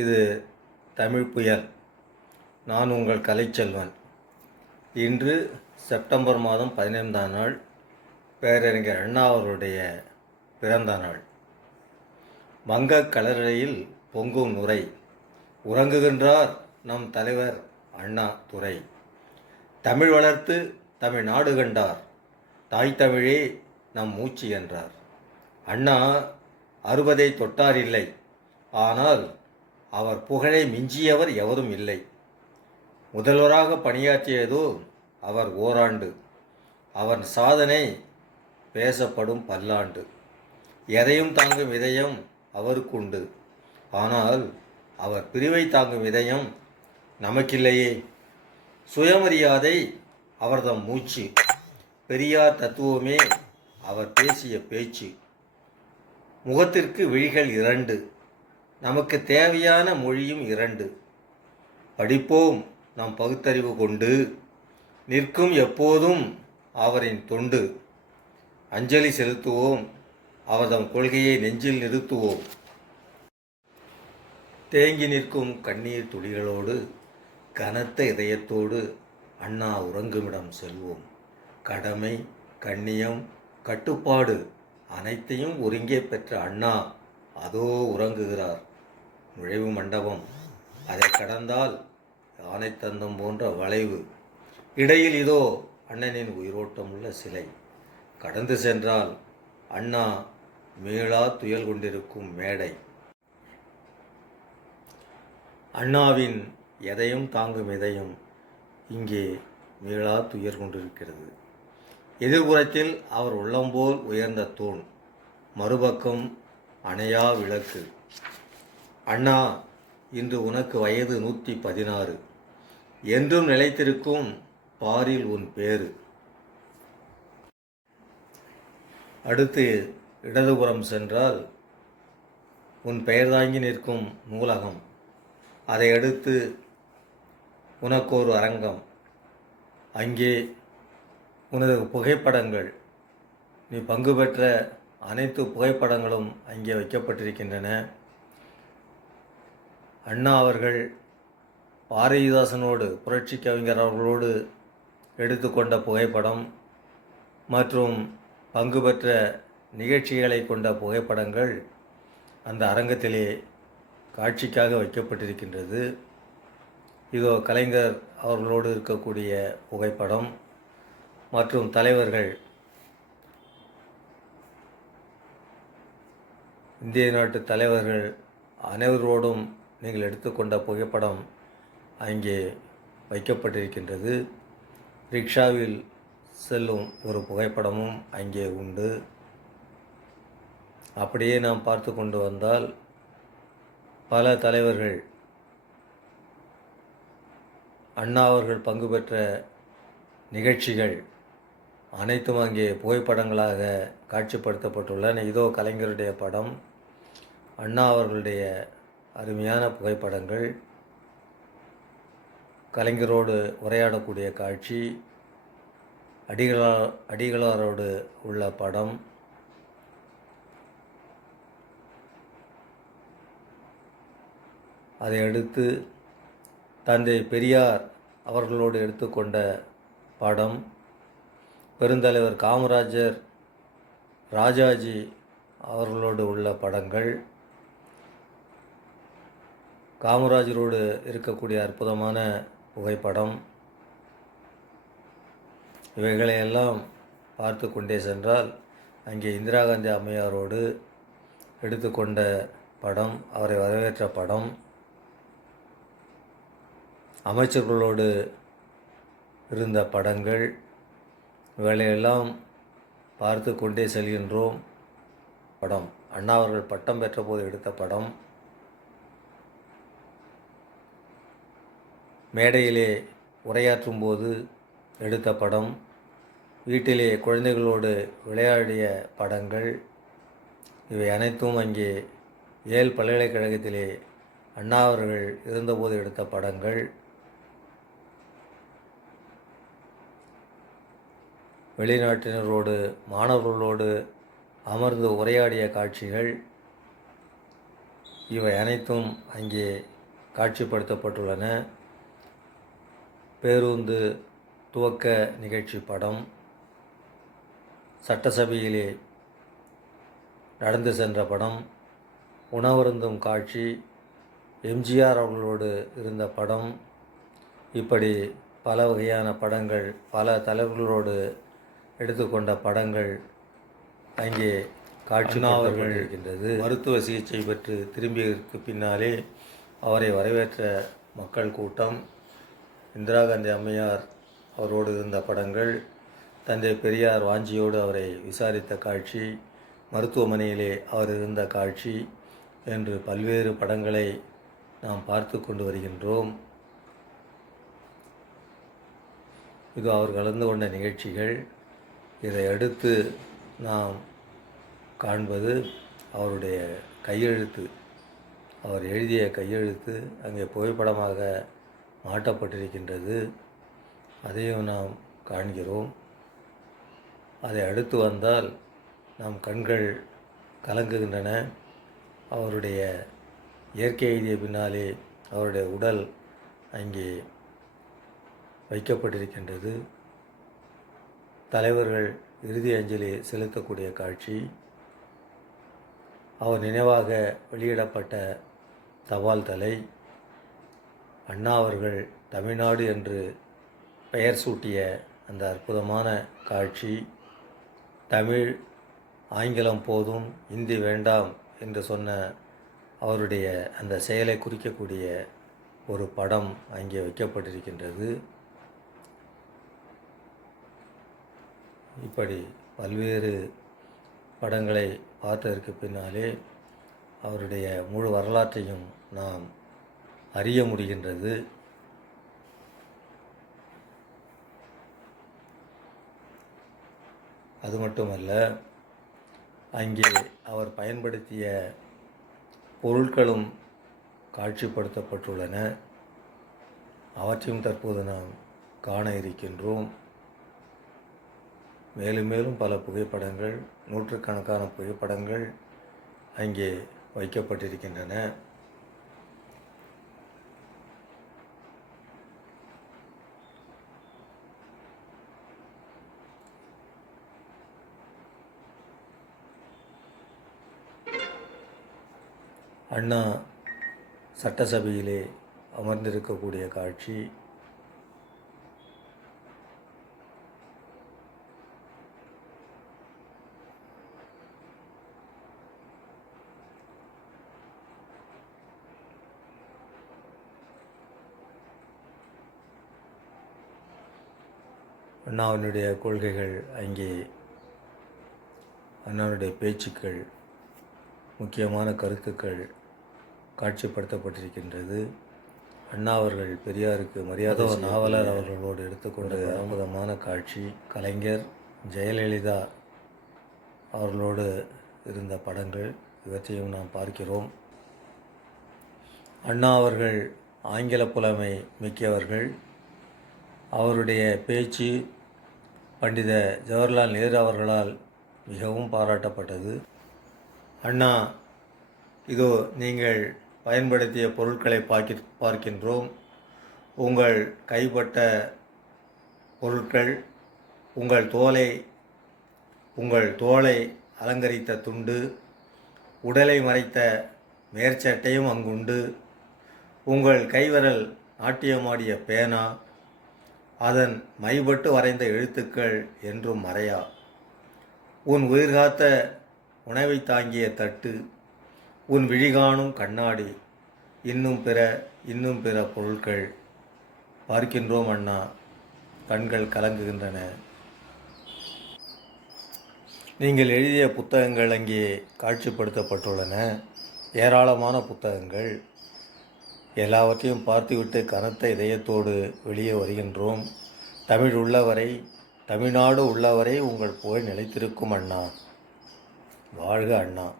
இது தமிழ் புயல். நான் உங்கள் கலைச்செல்வன். இன்று செப்டம்பர் மாதம் பதினைந்தாம் நாள் பேரறிஞர் அண்ணா அவர்களுடைய பிறந்த நாள் வங்க கலரையில் பொங்கும் நுரை உறங்குகின்றார் நம் தலைவர் அண்ணா துறை தமிழ் வளர்த்து தமிழ் நாடு கண்டார் தாய் தமிழே நம் மூச்சு என்றார். அண்ணா அறுபதை தொட்டார் இல்லை ஆனால் அவர் புகழை மிஞ்சியவர் எவரும் இல்லை. முதல்வராக பணியாற்றியதோ அவர் ஓராண்டு. அவர் சாதனை பேசப்படும் பல்லாண்டு. எதையும் தாங்கும் இதயம் அவருக்குண்டு. ஆனால் அவர் பிரிவை தாங்கும் இதயம் நமக்கில்லையே. சுயமரியாதை அவர்தம் மூச்சு. பெரியார் தத்துவமே அவர் பேசிய பேச்சு. முகத்திற்கு விழிகள் இரண்டு. நமக்கு தேவையான மொழியும் இரண்டு. படிப்போம் நாம் பகுத்தறிவு கொண்டு நிற்கும் எப்போதும் அவரின் தொண்டு. அஞ்சலி செலுத்துவோம் அவர்தம் கொள்கையை நெஞ்சில் நிறுத்துவோம். தேங்கி நிற்கும் கண்ணீர் துளிகளோடு கனத்த இதயத்தோடு அண்ணா உறங்குமிடம் செல்வோம். கடமை கண்ணியம் கட்டுப்பாடு அனைத்தையும் ஒருங்கே பெற்ற அண்ணா அதோ உறங்குகிறார். நுழைவு மண்டபம். அதை கடந்தால் யானை தந்தம் போன்ற வளைவு. இடையில் இதோ அண்ணனின் உயிரோட்டம் உள்ள சிலை. கடந்து சென்றால் அண்ணா மீளா துயல் கொண்டிருக்கும் மேடை. அண்ணாவின் எதையும் தாங்கும் எதையும் இங்கே மீளா துயர் கொண்டிருக்கிறது. எதிர்புறத்தில் அவர் உள்ளம்போல் உயர்ந்த தூண் மறுபக்கம் அணையா விளக்கு. அண்ணா இன்று உனக்கு வயது நூற்றி பதினாறு. என்றும் நிலைத்திருக்கும் பாரில் உன் பேரு அடுத்து இடதுபுறம் சென்றால் உன் பெயர் தாங்கி நிற்கும் நூலகம். அதை அடுத்து உனக்கு ஒரு அரங்கம். அங்கே உனது புகைப்படங்கள். நீ பங்கு பெற்ற அனைத்து புகைப்படங்களும் அங்கே வைக்கப்பட்டிருக்கின்றன. அண்ணா அவர்கள் பாரதிதாசனோடு புரட்சி கவிஞர் அவர்களோடு எடுத்துக்கொண்ட புகைப்படம் மற்றும் பங்கு பெற்ற நிகழ்ச்சிகளை கொண்ட புகைப்படங்கள் அந்த அரங்கத்திலே காட்சிக்காக வைக்கப்பட்டிருக்கின்றது. இதோ கலைஞர் அவர்களோடு இருக்கக்கூடிய புகைப்படம் மற்றும் தலைவர்கள் இந்திய நாட்டு தலைவர்கள் அனைவரோடும் நீங்கள் எடுத்துக்கொண்ட புகைப்படம் அங்கே வைக்கப்பட்டிருக்கின்றது. ரிக்ஷாவில் செல்லும் ஒரு புகைப்படமும் அங்கே உண்டு. அப்படியே நாம் பார்த்து கொண்டு வந்தால் பல தலைவர்கள் அண்ணா அவர்கள் பங்கு பெற்ற நிகழ்ச்சிகள் அனைத்தும் அங்கே புகைப்படங்களாக காட்சிப்படுத்தப்பட்டுள்ளன. இதோ கலைஞருடைய படம் அண்ணா அவர்களுடைய அருமையான புகைப்படங்கள். கலைஞரோடு உரையாடக்கூடிய காட்சி. அடிகளா அடிகளாரோடு உள்ள படம். அதை அடுத்து தந்தை பெரியார் அவர்களோடு எடுத்துக்கொண்ட படம். பெருந்தலைவர் காமராஜர் ராஜாஜி அவர்களோடு உள்ள படங்கள். காமராஜரோடு இருக்கக்கூடிய அற்புதமான புகைப்படம். இவைகளையெல்லாம் பார்த்து கொண்டே சென்றால் அங்கே இந்திரா காந்தி அம்மையாரோடு எடுத்துக்கொண்ட படம் அவரை வரவேற்ற படம் அமைச்சர்களோடு இருந்த படங்கள் இவைகளையெல்லாம் பார்த்து கொண்டே செல்கின்றோம். படம். அண்ணா அவர்கள் பட்டம் பெற்ற போது எடுத்த படம். மேடையிலே உரையாற்றும் போது எடுத்த படம் வீட்டிலே குழந்தைகளோடு விளையாடிய படங்கள் இவை அனைத்தும் அங்கே ஏல் பல்கலைக்கழகத்திலே அண்ணா அவர்கள் இருந்தபோது எடுத்த படங்கள். வெளிநாட்டினரோடு மாணவர்களோடு அமர்ந்து உரையாடிய காட்சிகள் இவை அனைத்தும் அங்கே காட்சிப்படுத்தப்பட்டுள்ளன. பேருந்து துவக்க நிகழ்ச்சி படம் சட்டசபையிலே நடந்து சென்ற படம் உணவருந்தும் காட்சி எம்ஜிஆர் அவர்களோடு இருந்த படம் இப்படி பல வகையான படங்கள் பல தலைவர்களோடு எடுத்துக்கொண்ட படங்கள் அங்கே காட்சினாவர்கள் இருக்கின்றது மருத்துவ சிகிச்சை பெற்று திரும்பியதற்கு பின்னாலே அவரை வரவேற்ற மக்கள் கூட்டம் இந்திரா காந்தி அம்மையார் அவரோடு இருந்த படங்கள் தந்தை பெரியார் வாஞ்சியோடு அவரை விசாரித்த காட்சி மருத்துவமனையிலே அவர் இருந்த காட்சி என்று பல்வேறு படங்களை நாம் பார்த்து கொண்டு வருகின்றோம். இது அவர் கலந்து கொண்ட நிகழ்ச்சிகள். இதை அடுத்து நாம் காண்பது அவருடைய கையெழுத்து. அவர் எழுதிய கையெழுத்து அங்கே புகைப்படமாக மாட்டப்பட்டிருக்கின்றது அதையும் நாம் காண்கிறோம். அதை அடுத்து வந்தால் நம் கண்கள் கலங்குகின்றன. அவருடைய இயற்கை எழுதிய பின்னாலே அவருடைய உடல் அங்கே வைக்கப்பட்டிருக்கின்றது. தலைவர்கள் இறுதி அஞ்சலி செலுத்தக்கூடிய காட்சி. அவர் நினைவாக வெளியிடப்பட்ட தபால் தலை. அண்ணா அவர்கள் தமிழ்நாடு என்று பெயர் சூட்டிய அந்த அற்புதமான காட்சி தமிழ் ஆங்கிலம் போதும் இந்தி வேண்டாம் என்று சொன்ன அவருடைய அந்த செயலை குறிக்கக்கூடிய ஒரு படம் அங்கே வைக்கப்பட்டிருக்கின்றது. இப்படி பல்வேறு படங்களை பார்த்ததற்கு பின்னாலே அவருடைய முழு வரலாற்றையும் நாம் அறிய முடிகின்றது. அது மட்டுமல்ல அங்கே அவர் பயன்படுத்திய பொருட்களும் காட்சிப்படுத்தப்பட்டுள்ளன. அவற்றையும் தற்போது நாம் காண இருக்கின்றோம். மேலும் மேலும் பல புகைப்படங்கள் நூற்றுக்கணக்கான புகைப்படங்கள் அங்கே வைக்கப்பட்டிருக்கின்றன. அண்ணா சட்டசபையிலே அமர்ந்திருக்கக்கூடிய காட்சி. அண்ணாவினுடைய கொள்கைகள் அங்கே அண்ணாவுடைய பேச்சுக்கள் முக்கியமான கருத்துக்கள் காட்சிப்படுத்தப்பட்டிருக்கின்றது. அண்ணா அவர்கள் பெரியாருக்கு மரியாதை நாவலர் அவர்களோடு எடுத்துக்கொண்ட அற்புதமான காட்சி. கலைஞர் ஜெயலலிதா அவர்களோடு இருந்த படங்கள் இவற்றையும் நாம் பார்க்கிறோம். அண்ணா அவர்கள் ஆங்கில புலமை மிக்கவர்கள். அவருடைய பேச்சு பண்டித ஜவஹர்லால் நேரு அவர்களால் மிகவும் பாராட்டப்பட்டது. அண்ணா இதோ நீங்கள் பயன்படுத்திய பொருட்களை பார்க்க பார்க்கின்றோம். உங்கள் கைப்பட்ட பொருட்கள் உங்கள் தோலை உங்கள் தோலை அலங்கரித்த துண்டு உடலை மறைத்த மேற்சட்டையும் அங்குண்டு உங்கள் கைவரல் நாட்டியமாடிய பேனா அதன் மைபட்டு வரைந்த எழுத்துக்கள் என்றும் மறையா. உன் உயிர்காத்த உணவை தாங்கிய தட்டு உன் விழிகாணும் கண்ணாடி இன்னும் பிற இன்னும் பிற பொருட்கள் பார்க்கின்றோம் அண்ணா கண்கள் கலங்குகின்றன. நீங்கள் எழுதிய புத்தகங்கள் அங்கே காட்சிப்படுத்தப்பட்டுள்ளன. ஏராளமான புத்தகங்கள். எல்லாவற்றையும் பார்த்துவிட்டு கனத்த இதயத்தோடு வெளியே வருகின்றோம். தமிழ் உள்ளவரை தமிழ்நாடு உள்ளவரை உங்கள் புகழ் நிலைத்திருக்கும் அண்ணா. வாழ்க அண்ணா.